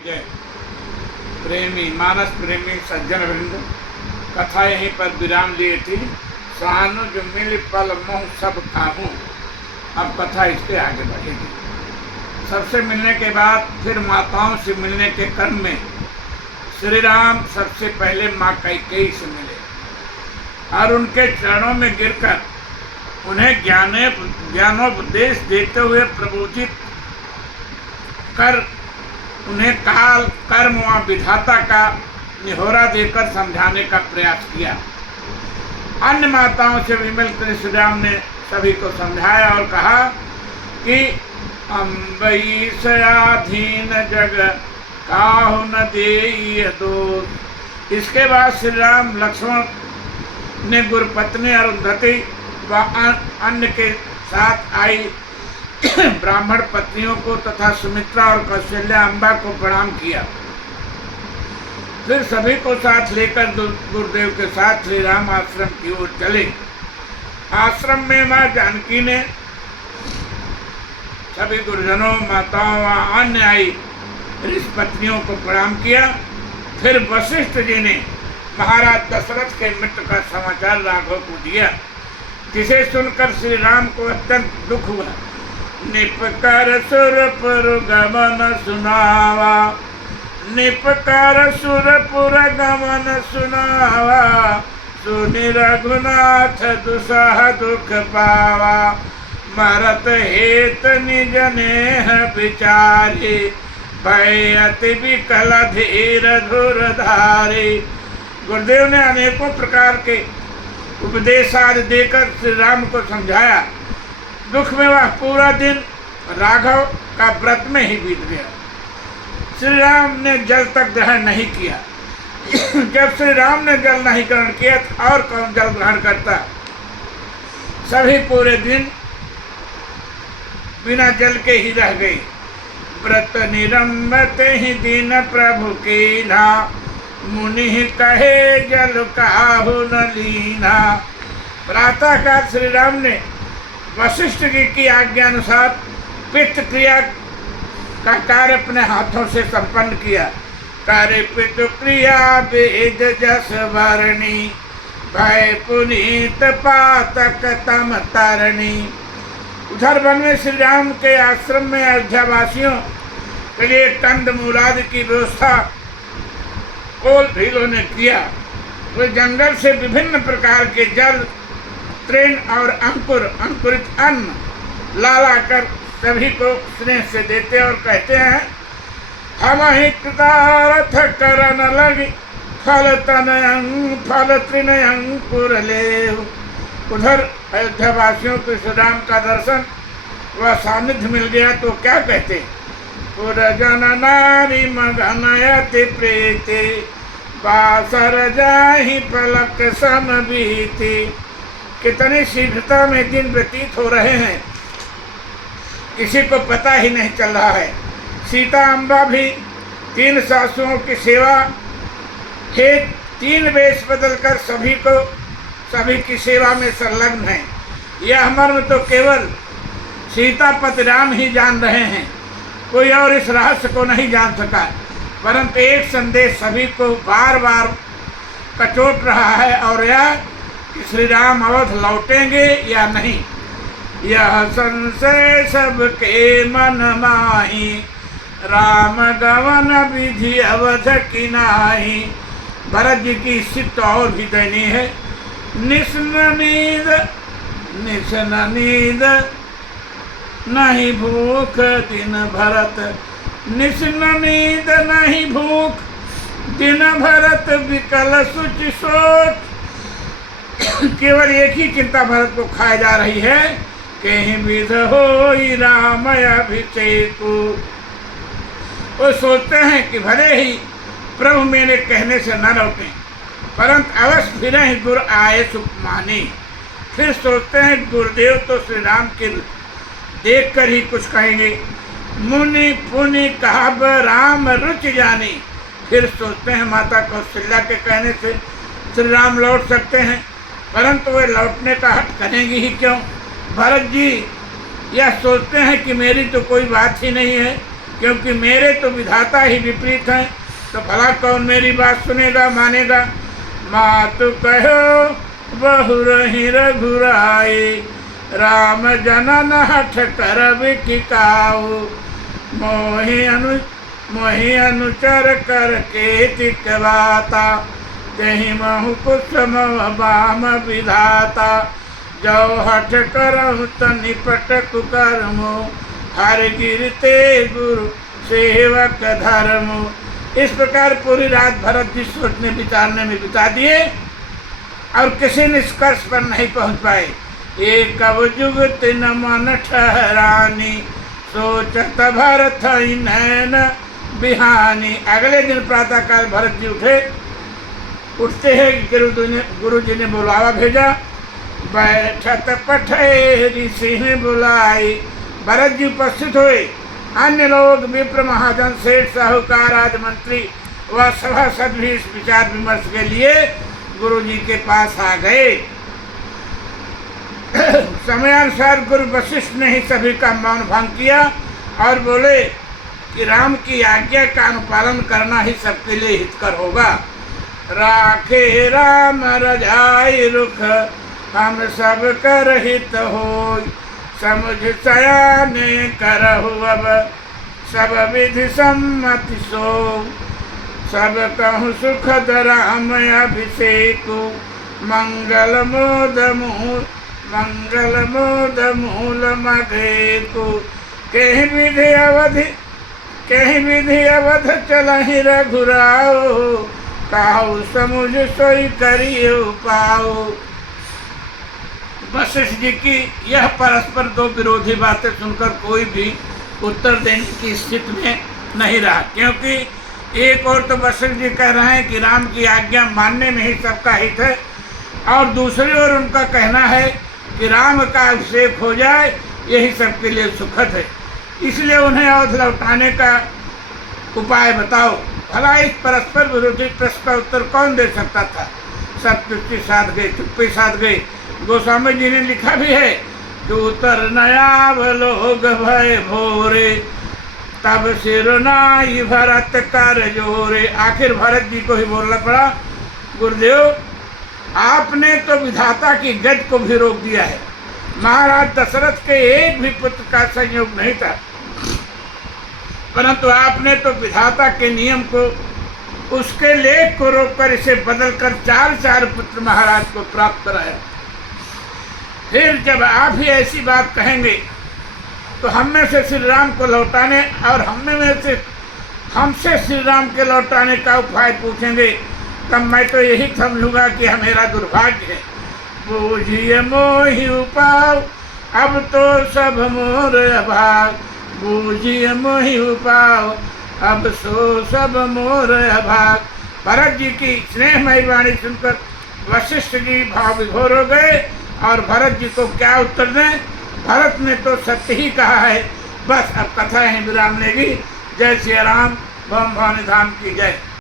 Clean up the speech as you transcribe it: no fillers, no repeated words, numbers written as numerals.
जय प्रेमी मानस प्रेमी सज्जन वृंद, कथा यहीं पर विराम लिए थी। सानुज मिल पल मोह सब काहू। अब कथा इसके आगे बढ़ेगी। सबसे मिलने के बाद फिर माताओं से मिलने के क्रम में श्री राम सबसे पहले माँ कैकेयी से मिले और उनके चरणों में गिरकर उन्हें ज्ञानोपदेश देते हुए प्रबोधित कर उन्हें काल कर्म व विधाता का निहोरा देकर समझाने का प्रयास किया। अन्य माताओं से भी मिलकर श्री राम ने सभी को समझाया और कहा कि अम्बई सयाधीन जग काहु न देई दोष। इसके बाद श्री राम लक्ष्मण ने गुरुपत्नी अरुंधति व अन्य के साथ आई ब्राह्मण पत्नियों को तथा सुमित्रा और कौशल्या अम्बा को प्रणाम किया। फिर सभी को साथ लेकर गुरुदेव के साथ श्री राम आश्रम की ओर चले। आश्रम में माँ जानकी ने सभी गुरुजनों, माताओं व अन्य आई ऋषि पत्नियों को प्रणाम किया। फिर वशिष्ठ जी ने महाराज दशरथ के मृत्यु का समाचार राघव को दिया, जिसे सुनकर श्री राम को अत्यंत दुख हुआ। निपकर सुरपुर गमन सुनावा, निपकर सुरपुर गमन सुनावा, सुनि रघुनाथ दुसह दुख पावा। मरत हेत निज नेह विचारी, भय अति विकल धीर धुर धारी। गुरुदेव ने अनेकों प्रकार के उपदेश आदि देकर श्री राम को समझाया। दुख में वह पूरा दिन राघव का व्रत में ही बीत गया। श्री राम ने जल तक ग्रहण नहीं किया। जब श्री राम ने जल नहीं ग्रहण किया और कौन जल ग्रहण करता। सभी पूरे दिन बिना जल के ही रह गए। व्रत निरंबत ही दिन प्रभु की ना, मुनि कहे जल काहु न लीना। प्रातः काल श्री राम ने वशिष्ठ जी की आज्ञा अनुसार पितृ क्रिया का कार्य अपने हाथों से संपन्न किया। कार्य पितृ क्रिया वेद जस वर्णी, भय पुनीत पातक तम तारणी। उधर वन में श्री राम के आश्रम में अयोध्यावासियों के लिए कंद मूलादि की व्यवस्था ओल भीलों ने किया। वे जंगल से विभिन्न प्रकार के जल, तृण और अंकुरित अन्न ला कर सभी को स्नेह से देते और कहते हैं, हम ही कृतार्थ करन लगी, फल तृण अंकुर ले। उधर अयोध्यावासियों को श्री राम का दर्शन व सानिध्य मिल गया तो क्या कहते, पुरजन नारी मगनयति प्रीति, बासर जाहि पलक सम बीती। कितनी शीघ्रता में दिन व्यतीत हो रहे हैं, किसी को पता ही नहीं चल रहा है। सीता अम्बा भी 3 सासुओं की सेवा हेतु 3 वेश बदलकर सभी की सेवा में संलग्न है। यह मर्म तो केवल सीतापति राम ही जान रहे हैं, कोई और इस रहस्य को नहीं जान सका। परंतु एक संदेश सभी को बार बार कचोट रहा है और यह कि श्री राम अवध लौटेंगे या नहीं। यह संशय सबके मन माही, राम गवन विधि अवध की नाही। भरत जी की स्थिति और भी दयनीय है। निस्न नींद नहीं भूख दिन भरत, निस्न नींद नहीं भूख दिन भरत, विकल सुचि सोच। केवल एक ही चिंता भरत को खाए जा रही है, कहीं विध होई राम अभिषेक। वो सोचते हैं कि भले ही प्रभु मेरे कहने से न लौटे, परंतु अवश्य फिर ही गुरु आए सुख माने। फिर सोचते हैं गुरुदेव तो श्री राम के देख कर ही कुछ कहेंगे। मुनि पुनि कहब राम रुचि जानी। फिर सोचते हैं माता कौशल्या के कहने से श्री राम लौट सकते हैं, परंतु वे लौटने का हट करेंगे ही क्यों। भरत जी यह सोचते हैं कि मेरी तो कोई बात ही नहीं है, क्योंकि मेरे तो विधाता ही विपरीत हैं, तो भला कौन मेरी बात सुनेगा, मानेगा। मातु कहो बहु रही रघुराई, राम जनन हठ कर बिकिकाऊ। मोहि अनुचर कर के तिकवाता, तेहि महु कुसुम बाम विधाता। जो हठ करहु त निपट कुकर्मो, हर गिरते गुरु सेवक धर्मो। इस प्रकार पूरी रात भरत जी सोचने विचारने में बिता दिए और किसी निष्कर्ष पर नहीं पहुंच पाए। एक कब जुगत न मन ठहरानी, सोचत भरत नैन बिहानी। अगले दिन प्रातः काल भरत जी उठते हैं, गुरु जी ने बुलावा भेजा। बैठत पठे ऋषि ने बुलाई, भरत जी उपस्थित हुए। अन्य लोग विप्र महाजन सेठ साहूकार आदि मंत्री व सभासद भी इस विचार विमर्श के लिए गुरु जी के पास आ गए। समयानुसार गुरु वशिष्ठ ने ही सभी का मौन भंग किया और बोले कि राम की आज्ञा का अनुपालन करना ही सबके लिए हितकर होगा। राखे राम रजाई रुख, हम सब कर हित हो। समुझ सयाने करहु अब, सब विधि सम्मति सो। सब कहूँ सुखद राम अभिषेकु, मंगल मूल मधेकु। कहीं विधि अवध चलहि रघुराओ, काहू समुझ सोई करियो पाओ। वशिष्ठ जी की यह परस्पर दो विरोधी बातें सुनकर कोई भी उत्तर देने की स्थिति में नहीं रहा, क्योंकि एक और तो वशिष्ठ जी कह रहे हैं कि राम की आज्ञा मानने में ही सबका हित है, और दूसरी ओर उनका कहना है कि राम का अभिषेक हो जाए यही सबके लिए सुखद है। इसलिए उन्हें अवध लौटाने का उपाय बताओ। भला इस परस्पर विरोधी प्रश्न का उत्तर कौन दे सकता था। सब चुप्पी साध गए। गोस्वामी जी ने लिखा भी है कि उतर नया लोग भय भोरे, तब सिर नाई भरत कर जोरे। आखिर भरत जी को ही बोलना पड़ा, गुरुदेव आपने तो विधाता की गज को भी रोक दिया है। महाराज दशरथ के एक भी पुत्र का संयोग नहीं था, परंतु आपने तो विधाता के नियम को, उसके लेख को रोककर इसे बदलकर 4 पुत्र महाराज को प्राप्त कराया। फिर जब आप ही ऐसी बात कहेंगे तो हम में से श्री राम को लौटाने और हमसे श्री राम के लौटाने का उपाय पूछेंगे, तब मैं तो यही समझूंगा कि यह मेरा दुर्भाग्य है। बूझिए मोहि उपाय, अब तो सब मोर अभाग। बूझिए मोहि उपाय, अब सो सब मोर अभाग। भरत जी की स्नेहमयी वाणी सुनकर वशिष्ठ जी भाव विभोर हो गए और भरत जी को क्या उत्तर दें। भरत ने तो सत्य ही कहा है। बस अब कथा है विराम लेगी। जय श्री राम। भवम भवानी धाम की जय।